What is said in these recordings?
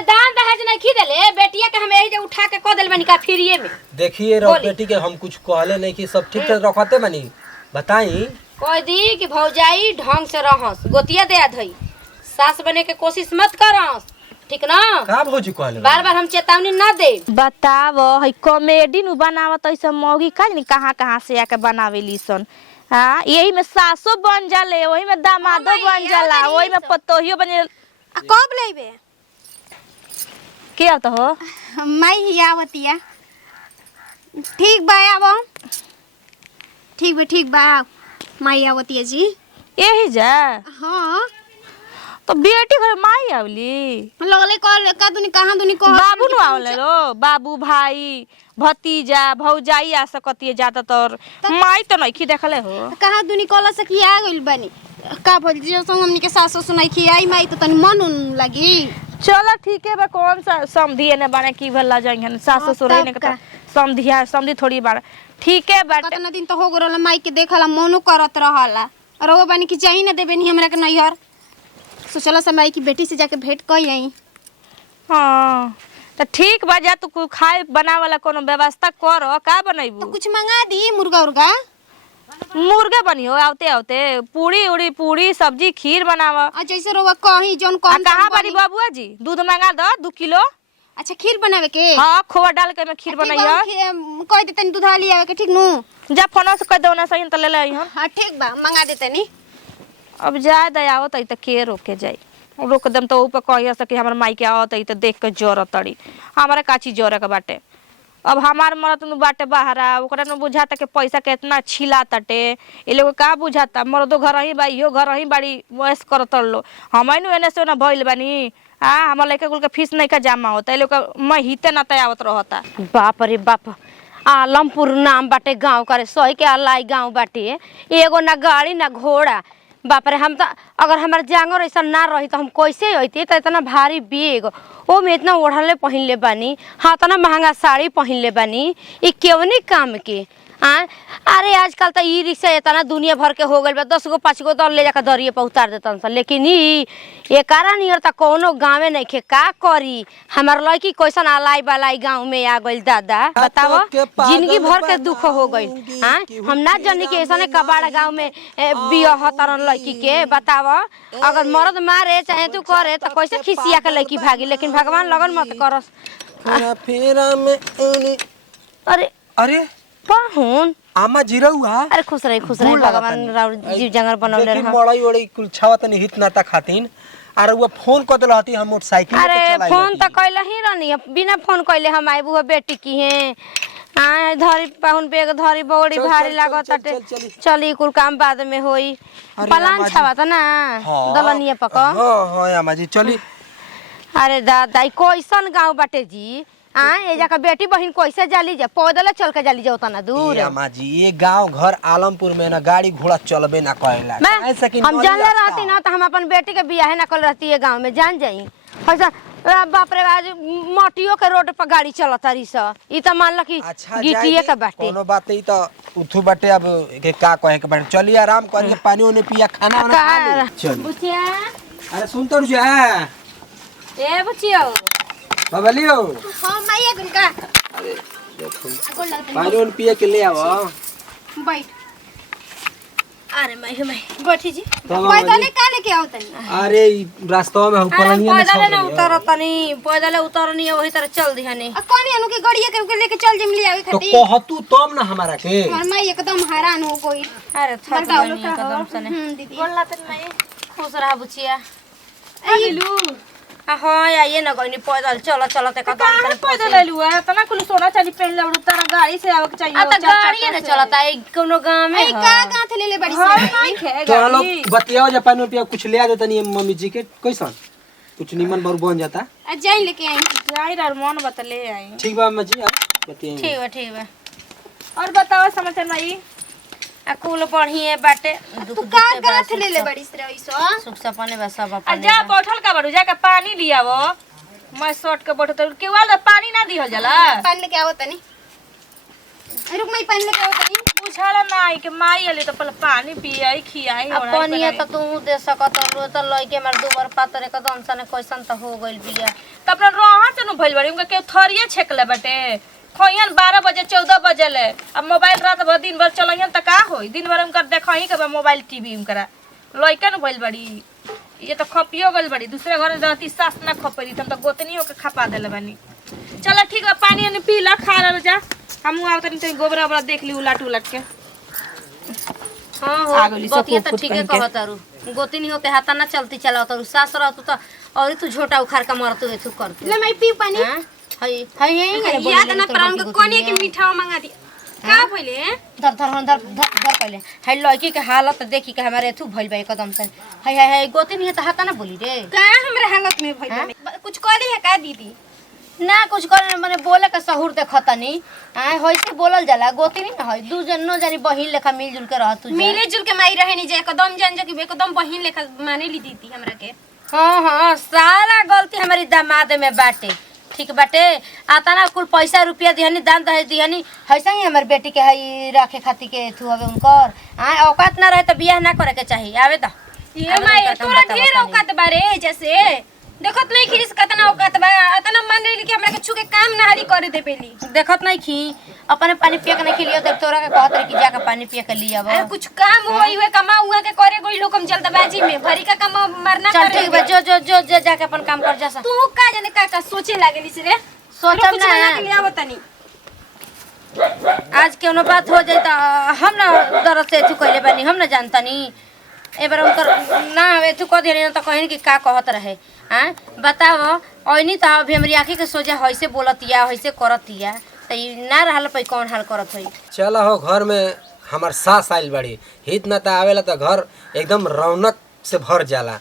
अरे दान दहेज नहीं खी देले बेटिया के हम यही जे उठा के क देल बनी का फ्रीए में। देखिए रो बेटी के हम कुछ कहले नहीं कि सब ठीक से रखते बनी बताई कह दी कि भौजाई ढंग से रहस गोतिया दे धई सास बने के कोशिश मत करस ठीक ना। का भौजी कहले बार बार हम चेतावनी ना दे। बताव है कॉमेडी नु बनावत ऐसे मौगी का नहीं कहाँ से आके बनावेली सन। हाँ यही में सासो बन जाले वही में दामादो बन जाला वही में पतोहियो बन जाला। कब लेबे के आवत हो मैं ही आवतिया ठीक बा आबो ठीक बा माई आवतिया जी यही जा हाँ तो बेटी घर माई आवली लगले कॉल का दुनी कहां दुनी कह बाबू नु आवले रो बाबू भाई भतीजा भौजाई आ सकती ज्यादा तर माई तो नहीं देखले हो कहां दुनी कॉल से की आ गइल बनी का बोल जे संग हमनी के सासो सुनाई की आई माई तो तनी मन उन लगी। चलो ठीक है बा कौन सा समधी ने बने की भला जाइन सास ससुर ने का समधिया समधी थोड़ी बार ठीक है बात कतना दिन तो हो गरल माई के देखला मनो करत रहला और वो बनी की जाई ना देबे नी हमरा के नैहर सोचला से माई की बेटी से जाके भेंट कई आई। हां तो ठीक बा जा तू खाए बना वाला कोनो व्यवस्था कर का बनैबू तो कुछ मंगा दी मुर्गा उर्गा मुर्गा बनियो आवते आवते पूरी उड़ी पूरी सब्जी खीर बनावा आ जैसे रोवा कहीं जोन कौन कहां बनी बाबूआ जी दूध मंगा दो 2 किलो। अच्छा खीर बनावे के हां खोआ डाल के में खीर बनैया कह दे तनी दूध ले आवे के ठीक नु जा फोन से कह दो ना सही त ले ले हम। हां ठीक बा मंगा दे तनी अब जा दयाव तई त के रोके जाई रोक दम तो ऊपर कहिया से कि हमर माई के आवत त देख के जोर तड़ी हमारे काची जोर के बाटे। अब हमार मरद नु बाटे बहरा ओकरा नु बुझाता के पैसा केतना छिला तटे ए लोग का बुझाता मरदो घर ही बा इहो घर ही बाड़ी वयस करत लो हमई नु एने से ना भइल बानी आ हमर लइका कुल के फीस नहीं का जमा होता ए लोग मैं हिते ना तयावत रहता। बाप रे बाप आलमपुर नाम बाटे गांव करे सही के अलाई गांव बाटे एगो ना गाड़ी ना घोड़ा बाप रे हम तो अगर हमार जांगर ऐसा ना रही तो हम कैसे अइते त इतना भारी बैग ओ में इतना ओढ़ले पहनले बानी हाँ इतना महंगा साड़ी पहनले बानी ई केवनी काम के अरे आजकल तो ई रिक्शा इतना दुनिया भर के हो गइल बा 10 गो 5 गो तो ले जाकर दरिए पे उतार देतन सन लेकिन ई एकरा नियर त कोनो गांवे नहीं खे का करी हमार लड़की कैसन आलाई बालाई गांव में आ गइल दादा बताओ जिंदगी भर के दुख हो गइल। हां हम ना जानी कि ऐसा कबाड़ा गांव में बियाह तरन लड़की के बताओ अगर मर्द मारे चाहे तू करे तो कैसे खिसिया के लड़की भागी लेकिन भगवान लगन मत करस। फेरा में अरे अरे पाहुन आमा जिरौआ अरे खुश रही भगवान राव जीव जंगल बनौले रह मड़ई ओड़ई कुल छावत नहीं हित नाता खातिन अरे वो फोन कर देल हती हम मोटरसाइकिल पे अरे चलाई फोन तो कैले ही रहनी बिना फोन कैले हम आई बुआ बेटी की है आ धरी पाहुन बेग धरी बड़ी भारी लागत चली कुल काम बाद में होई पलान छावा त ना दलनिया पक। हां हां आमा जी चली। अरे दादा कैसन गांव बाटे जी ए जाकर बेटी बहन कैसे जाली जा पैदल चल के जाली जा उतना दूर अम्मा जी ये गांव घर आलमपुर में ना गाड़ी घोड़ा चलबे ना करेला ऐसा कि हम जानले रहती ना तो हम अपन बेटी के बियाह ना कर रहती है गांव में जान जाई ऐसा बाप रे आज मटियो के रोड पर गाड़ी चलत रही स ई त मान ल कि गिटिए के बाटे कोनो बात ई त उठू बाटे अब के का कहे के बाटे चली आराम करिए पानी ओने पिया खाना ओने खा ले चल बुचिया अरे सुन तो जा ए बुचियो बबलियो हां माई गुल का अरे देखो पानी ओने पिया के ले आवा बैठ अरे मैं बैठी जी पैदल का लेके आओ तनी अरे रास्ता में पलनिया में पैदल ना उतर तनी पैदल उतरनी वही तरह चल दिहनी कौन अनु के गड़िया के लेके चल जिम ले आवे तो कहतू तब ना हमारा के और मैं एकदम हैरान हो गई। अरे थक गई एकदम सने दीदी बोलला तनी मैं खुश रहा बुचिया आइलू हां आइए ना गइनी पैदल चल चल ते कदम तनी पैदल ललुआ तना कुल सोना चांदी पहन ले तारा गाड़ी से आवे के चाहिए आ त गाड़ी ने चलता है कोनो गांव में ए का गांठ ले ले बड़ी से तो लोग बतियाओ जा पानी पिया कुछ ले आ दे तनी मम्मी जी के कैसन कुछ निमन बार बन जाता आ जाई लेके आई जाई रे मन बतले आई ठीक बा अम्मा जी बतियाई ठीक बा और बताओ समाचार माई आ कुल बढ़िए बाटे तू का गांठ ले ले बड़ी से ऐसो सुख सपने बा सब आ अपन जा बैठल का बड़ू जाके पानी लियावो मैं शॉर्ट के बैठो तो केवल पानी ना दिहल जाला पानी लेके आओ तनी रुक मैं पानी लेके आओ तनी पूछला नाई के माई आली तो पहले पानी पियाई खियाई अपनिया त तू दे सकत रो त लइके मार दू बार पातर एकदम सने कैसन त हो गइल बिया त अपन भइल बड़ी उनका केहू थरिया छेकले बाटे खइयन 12 बजे 14 बजे ले अब मोबाइल रात भर दिन भर चलइयन त का होई दिन भर उनकर देखही के मोबाइल टीवी उनकरा लइका न भइल बड़ी ये तो खपियो गइल बड़ी दूसरे घर में रहती सास ना खपरी हम तो गोतनी होके खपा देले बानी चल ठीक है पानी ने पी ला खा ले जा हम आव तनी गोबरा ओबरा देख ली उलट उलट के हां आ गइली सब बतिया तो फूट ठीक है कहीं के। कहतारू गोतिनी होते हाथा ना चलती चलावतारू सास रहतू तो और तू झोटा उखाड़ के मरतू तू करतू ले मैं पी पानी हां हई हई यही याद ना प्राण को कोने के मीठा मंगा दी का भइले धर धर धर धर पहले हई लड़की के हालत देखी के हमारे एथु भइल बा एकदम से हई हई हई गोतिनी है तो हाथा ना बोली रे का हमरा हालत में भइले कुछ कहली है का दीदी ना कुछ करे माने बोले के सहूर देखतनी आ होइसे बोलल जाला गोतिनी ना हई दू जन नो जानी बहिन लेखा मिलजुल के रहतू मिले जुल के माई रहे नहीं जे एकदम जान जो कि एकदम बहिन लेखा माने ली दीदी हमरा के हाँ हाँ सारा गलती हमारी दामाद में बाटे ठीक बाटे आता ना कुल पैसा रुपया दिहनी दान दहे दिहनी हैसा ही हमार बेटी के हई रखे खातिर के थू हवे उनकर आ औकात ना रहे तो बियाह ना करे के चाहिए आवे द ये माई तोरा ढेर औकात बारे जैसे देखत नहीं खिस कतना औकात बा अतना मान रही कि हमरा के छू के काम ना हरी करे दे पेली देखत नहीं खी अपने पानी पिए के नहीं खिलियो तो तोरा के कहत रही कि जाके पानी पिए के लिए अरे कुछ काम होई हुए कमा हुआ के करे कोई लोग हम जल्दबाजी में भरी का काम मरना चल करे ठीक बा जो जो जो जो जाके अपन काम कर जा सा तू का जाने का सोचे लागेली से रे सोचम कुछ ना बना के ले आवतनी आज केनो बात हो जाए तो हम ना दरद से तू कहले बानी हम ना जानतानी एबार उनकर ना हवे तू कह देनी तो कहीं कि का कहत रहे हां बताओ ओइनी तो अभी हमरी आंखी के सोजा होइसे बोलतिया होइसे करतिया त ई ना रहल पे कौन हाल करत होई चल हो घर में हमार सास आइल बड़ी हित न त आवेला त घर एकदम रौनक से भर जाला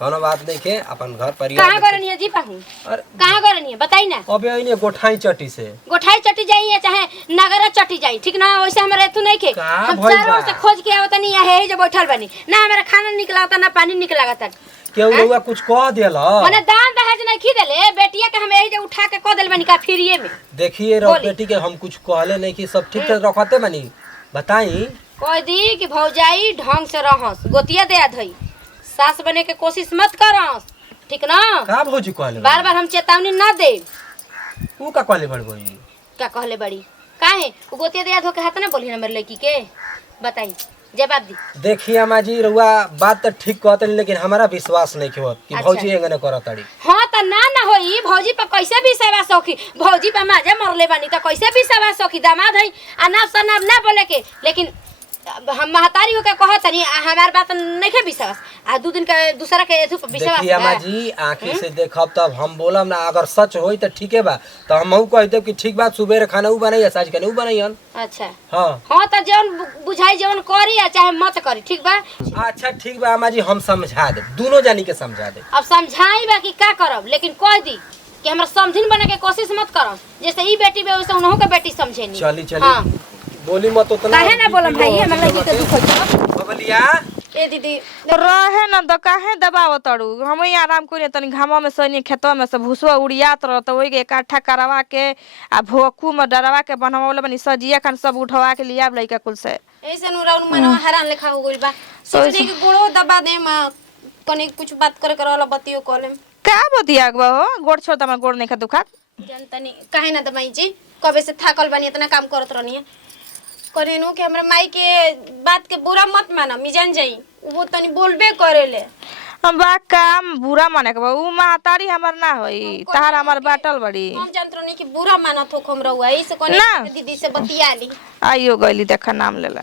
कोनो बात नहीं के अपन घर परिवार कहां करनी है जी पाहू अरे कहां करनी है बताई ना अबे आइने गोठाई चटी से गोठाई चटी जाई या चाहे नगरा चटी जाई ठीक ना वैसे हमरा एतु नहीं के का हम भइल चारों बा? से खोज के आवतनी या है जे बैठल बनी ना हमरा खाना निकलाता ना पानी निकलाता केहू रउआ कुछ कह देला मने दान दहेज नहीं खी देले बेटिया के हम यही जे उठा के क देल बनी का फ्रीए में देखिए रो बोली। बेटी के हम कुछ कहले नहीं कि सब ठीक से रखते बनी बताई कह दी कि भौजाई ढंग से रहस गोतिया दे धई सास बने के कोशिश मत करस ठीक ना का भौजी कहले बार बार हम चेतावनी ना दे ऊ का कहले बड़ भौजी क्या कहले बड़ी काहे उ गोतिया दे धो के हाथ ना बोली हमर लड़की के बताई जवाब दी देखिए अम्मा जी रउआ बात तो ठीक कहते लेकिन हमारा विश्वास नहीं के होत कि अच्छा। भौजी एंगने करताड़ी हाँ त ना ना होई भौजी पर कैसे भी सेवा सखी भौजी पर माजे मरले बानी त कैसे भी सेवा सखी दामाद है आ ना सनाब ना बोले के लेकिन हम महतारी हो के कहत नहीं हमार बात नहीं के विश्वास आ दू दिन के दूसरा के एथु पर विश्वास देखिए अम्मा जी आंखी से देखब तब हम बोलब ना अगर सच होई तो ठीक है बा तो हम कह देब कि ठीक बात सुबह खाना ऊ बनाई साँझ खाना ऊ बनाई अच्छा हाँ हाँ त जौन बुझाई जौन करी या चाहे मत करी ठीक बा अच्छा ठीक बा अम्मा जी हम समझा दे दोनों जानी के समझा दे अब समझाई बा कि का करब लेकिन कह दी कि हमरा समझिन बने के कोशिश मत करब जैसे ई बेटी बे वैसे उनहु के बेटी समझेनी चली चली हाँ। बोली मत उतना काहे ना बोलम भाई हमरा लड़की के दुख होई बबलिया ए दीदी रहे न त काहे दबाव तड़ू हम ही आराम करिए तनी घामा में सनी खेतवा में से भूसवा उड़ियात रहत वही के इकट्ठा करवा के आ भोकू में डरवा के बनवाले बनी सजिया खान सब उठवा के लिया लइका कुल से ऐसे नु राउन मन हैरान लेखा हो गइल बा सोचने कि गोड़ो दबा दे मां कने कुछ बात करे करला बतियो कॉलम का बतिया गवा हो गोड़ छोड़ त गोड़ नहीं खा दुखा जनतनी काहे ना दबाई जी कबे से थाकल बानी इतना काम करत रहनी है करेनु कि हमरा माई के बात के बुरा मत माना मिजान जाई वो तनी बोलबे करेले हम बा काम बुरा माने के बा उ महतारी हमर ना होई तहार हमर बाटल बड़ी हम जानत रहनी कि बुरा मानत हो हमरा हुआ ऐसे कोने ना। दीदी से बतिया ली आइयो गइली देखा नाम लेला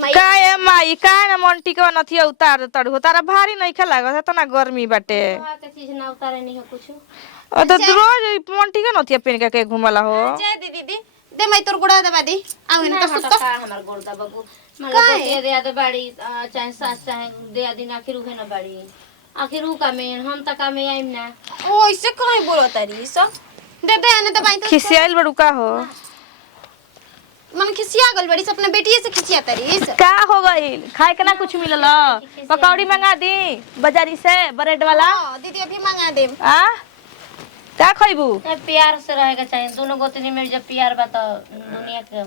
माई काहे माई काहे न मन टिकवा नथिया उतार तड़ हो तारा भारी नहीं खा लागत तना गर्मी बाटे के चीज ना उतारे नहीं हो कुछ ओ त रोज मन टिका नथिया पेन के घुमला हो जय दीदी दे माई तोर गोड़ा दबा दी आउ ना न त हम सुत तो का हमर गोरदा बाबू मतलब दे आदे बाड़ी चाहे सास चाहे दे आदि आखिर उहे न बाड़ी आखिर उ का में हम त का में आइम ना ओ ऐसे काहे बोलत तारी सब दे दे न दबाई तो खिसियाइल बड़ू का हो मन खिसिया गल बड़ी से अपने बेटिए से खिसिया तारी से का हो गइल खाए के ना कुछ मिलल पकौड़ी मंगा दी बाजारी से ब्रेड वाला हां दीदी अभी मंगा दे आ का खइबू प्यार से रहेगा चाहिए दोनों गोतनी में जब प्यार बा तो दुनिया के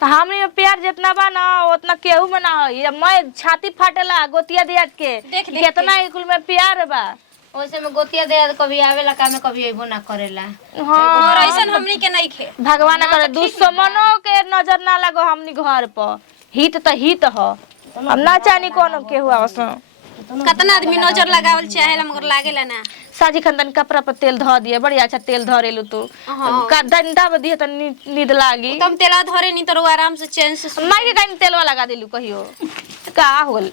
तो हमने में प्यार जितना बा ना उतना केहू में ना हो ये मैं छाती फाटेला गोतिया दियात के देख कितना कुल में प्यार बा ओसे में गोतिया दे कभी आवेला काम में कभी अइबो ना करेला। हाँ और ऐसन हमनी के नहीं खे। भगवान करे दुश्मनों के नजर ना लगो हमनी घर पर। हित त हित ह, अब ना जानी कोनो के हुआ वसो। कितना आदमी नजर लगावल चाहेला मगर लागेला ना। साजी खंदन कपड़ा पर तेल ध दिए, बड़ी अच्छा तेल धरेलु तू। का डंडा में दिए त नींद लागी। तुम तेला धरे नहीं तो आराम से चैन से सो। माई के कहीं तेलवा लगा देलु कहियो। का होल?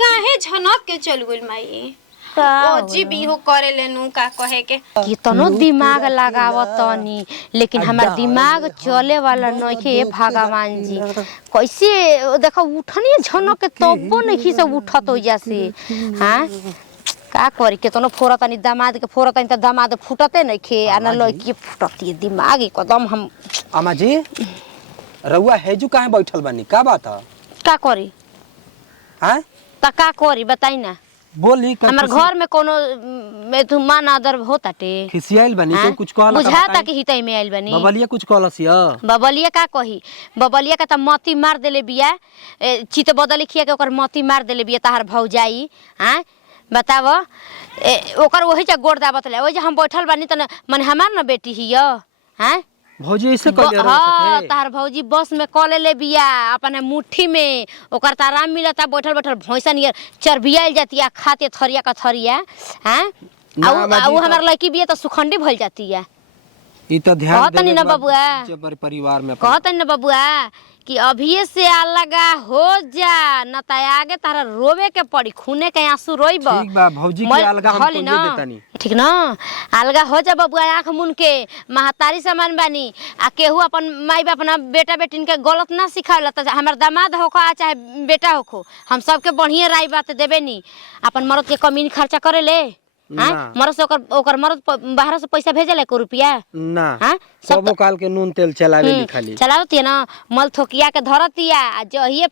काहे झनक के चल गेल माई। ओ जी भी हो करे लेनु का कहे के। कितनो दिमाग लगावत तनी लेकिन हमार दिमाग चले वाला नइखे भगवान जी। कैसे देखो उठनी झनक के तबो नहीं से उठत हो जैसे। हां का करी केतनो फोरतनी दामाद के फोरतनी त दामाद फुटते नइखे आ न लइकी फुटती दिमाग एकदम हम। अम्मा जी रउआ हेजू काहे बैठल बानी, का बात है? का करी हैं त का करी बताई ना। बोली हमार घर में कोनो में तू मान आदर होताटे। खिसियाइल बानी तो कुछ कहला बुझाता कि हितई में आइल बानी। बबलिया कुछ कहलसिया? बबलिया का कही, बबलिया का त मती मार देले बिया। चित बदली खिया के ओकर मती मार देले बिया तहार भौजाई। हां बताव ओकर वही जा गोड़ दाबत ले ओइ जे हम बैठल बानी त मन हमार न बेटी हिय। हां भौजी ऐसे कइले रह हाँ सकते। तार भौजी बस में क ले बिया अपने मुट्ठी में। ओकर त आराम मिलता बैठल बैठल भैंसा नियर चरबियाइल जातिया खाते थरिया का थरिया। हां आ उ हमार लड़की बिया त सुखंडी भइल जातिया। ई त ध्यान कहतनी ना बबुआ, परिवार में कहतनी ना बबुआ कि अभिये से अलगा हो जा न त आगे तारा रोवे के पड़ी, खूने के आंसू रोइब। ठीक बा भौजी के अलगा हम कोई देतानी। ठीक ना अलगा हो जा बबुआ। आंख मुन के महतारी समान बानी आ केहू अपन माई बाप अपना बेटा बेटिन के गलत ना सिखावला त हमर दामाद होखो आ चाहे बेटा होखो हम सबके बढ़िया राय बात देबे नी। अपन मरद के कमीन खर्चा करे ले। हां मरद से ओकर मरद बाहर से पैसा भेजले को रुपया ना। हां सब काल के नून तेल चलावे ली खाली चलावती ना। मल थोकिया के धरतिया आ जहिए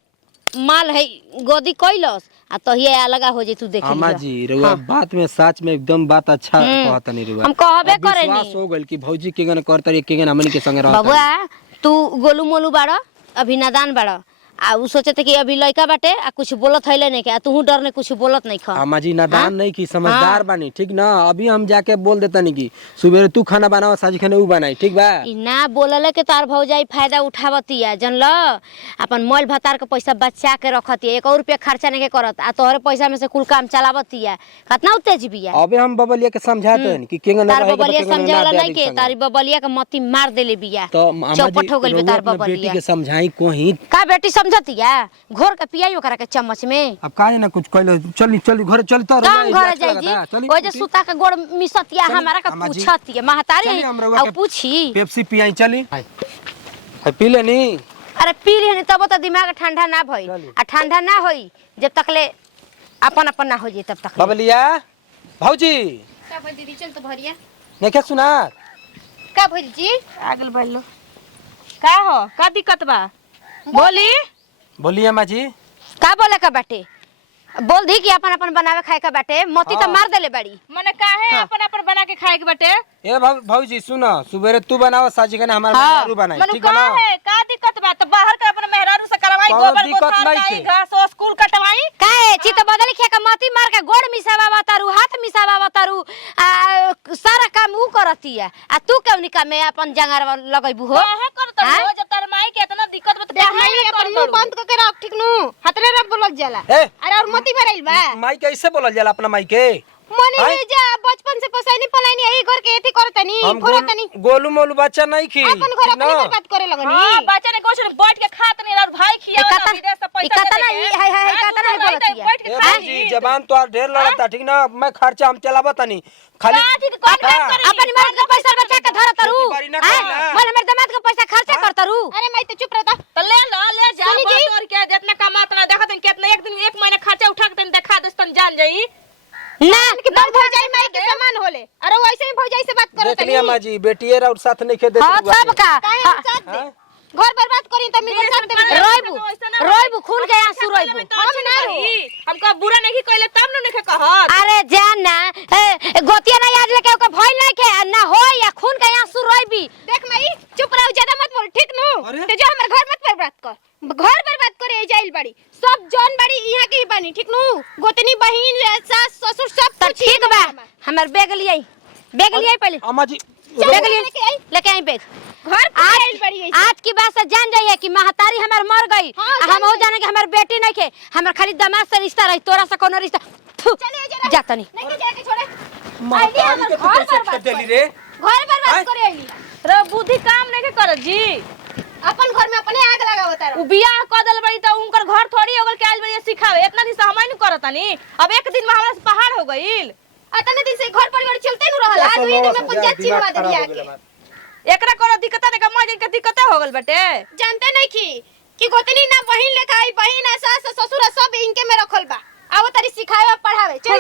माल है गोदी कइलस आ तहिए अलगा हो जइतू देखी। अम्मा जी रुआ बात में सच में एकदम बात अच्छा कहतनी रुआ। हम कहबे करे नी विश्वास हो गइल कि भौजी के गन करतरी के गन हमनी के संगे रहत। बबुआ तू गोलू मोलू बाड़ अभी नादान बाड़ आ उ सोचते कि अभी लइका बाटे आ कुछ बोलत हइले नहीं के आ तू डर ने कुछ बोलत नहीं ख। अम्मा जी नादान नहीं की समझदार बानी ठीक ना। अभी हम जाके बोल देतनी कि सुबह तू खाना बनाओ साजी खाने उ बनाई ठीक बा। ई ना बोलले के तार भौजाई फायदा उठावतिया जनल। अपन मोल भतार के पैसा बचा के रखतिया 1 रुपया खर्चा नहीं के करत आ तोहरे पैसा में से कुल काम चलावतिया। कितना उत्तेज बिया। अबे हम बबलिया के समझाते कि केंगा ना तार रहेगा बबलिया केंगा ना समझावला दे नहीं के तारी बबलिया के मती मार देले बिया। तो अम्मा जी चौपट हो गइल बे तार बेटी बबलिया के समझाई कोही का बेटी समझतिया घोर के पियाई ओकरा के चम्मच में। अब काहे ना कुछ कहले चली चली घर चली तो काम घर जाई जी ओ जे सुता के गोड़ मिसतिया हमारा का पूछतिया महतारी आ पूछी पेप्सी पियाई चली है पी लेनी। अरे पी लेनी तब तो दिमाग ठंडा ना भई आ ठंडा ना होई जब तक ले अपन अपन ना हो जाई तब तक। बबलिया भौजी का भाई दीदी चल तो भरिया नहीं क्या सुना का भौजी जी आगल बढ़ लो। का हो का दिक्कत बा बोली। बोलिए अम्मा जी। का बोले का बाटे बोल दी कि अपन अपन बनावे खाए का बाटे मोती तो मार देले बड़ी। मने काहे अपन अपन बना के खाए के बाटे। ए भौजी सुनो सुबेरे तू बनाओ साजी खाने हमारा मेहरारू बनाई मनु ठीक है ना। काहे का दिक्कत बा तो बाहर के अपन मेहरारू से करवाई कोनो गोबर दिक्कत गोथार नहीं काई छे। घास ओ स्कूल कटवाई। काहे चित बदल खिया के मोती मार के गोड़ मिसावा बतारू हाथ मिसावा बतारू आ सारा काम ऊ करतिया आ तू केवनी का में अपन जंगार लगैबू हो। काहे करत हो जब तार माई के इतना दिक्कत बा तो देख माई अपन मुंह बंद करके रख ठीक नु हतरे रब बोलक जाला। ए अरे और मोती भराइल बा माई कैसे बोलल जाला अपना माई के मनी ले जा बचपन से पसैनी पलानी यही घर के एथी करतनी हम फुरतनी गोलू मोलू बच्चा नहीं खी अपन घर अपनी बर्बाद करे लगनी। हां बच्चा ने गोछ बैठ के खात नहीं और भाई खिया विदेश से पैसा इकतना हाय हाय इकतना है बोलतिया। बैठ के ए खा भौजी जबान तो ढेर लड़ता ठीक ना। मैं खर्चा हम चलावतनी खाली ठीक कौन काम करे अपन मर्द का पैसा बचा के धर तरू खेती-बाड़ी ना करी ना। बोल हमर दामाद का पैसा खर्चा कर तरू। अरे माई तो चुप रहता तो ले जा सुनी जी। और क्या जितना कमात ना देखत कितना एक दिन 1 महीना खर्चा उठा के देखा दस्तन जान जाई ना कि बड़ भौजाई माई के समान होले। अरे वैसे ही भौजाई से बात करत देख लिया माँ जी बेटिए और साथ नहीं खे हां सब का काहे हम साथ दे घर बर्बाद करी त मिल साथ दे रोइबू खून के आंसू रोइबू। हम ना हमका बुरा नहीं कहले तब न नहीं कहत। अरे जान ना गोतिया ना आज लेके ओके भइल नहीं के ना हो या खून के आंसू रोइबी। देख माई चुप रहो ज्यादा मत बोल ठीक नु अरे? ते जो हमर घर मत बर्बाद कर घर बर्बाद करे जाइल बड़ी सब जौन बड़ी यहाँ के ही बनी ठीक नु गोतनी बहिन सास ससुर सब तो कुछ ठीक बा हमार बैग लिए पहले अम्मा जी बैग लिए लेके आई बैग घर पे आइल बड़ी है आज की बात से जान जाइए कि महतारी हमार मर गई हम हो जाने कि हमार बेटी नहीं के हमार खाली दामाद से रिश्ता रही तोरा से कोनो रिश्ता चलिए जरा जाता नहीं नहीं के जाके छोड़े मातारी के तू कैसे कर देली रे घर बर्बाद करे आइली रे बुद्धि काम नहीं के कर जी अपन घर में अपने आग लगावता उ बियाह क देल बड़ी त उनकर घर थोड़ी होगल के आइल बड़ी सिखावे इतना दिन से हमई न करतानी अब एक दिन में हमरा से पहाड़ हो गइल अतने दिन से घर परिवार चलते नु रहल आज ये में पंचायत चिरवा दे आके एकरा कोनो दिक्कत नहीं का मां के दिक्कत हो गल बटे जानते नहीं कि गोतनी ना बहिन लेखा आई बहिन सास ससुर सब इनके में रखल बा आओ तारी सिखावे पढ़ावे चल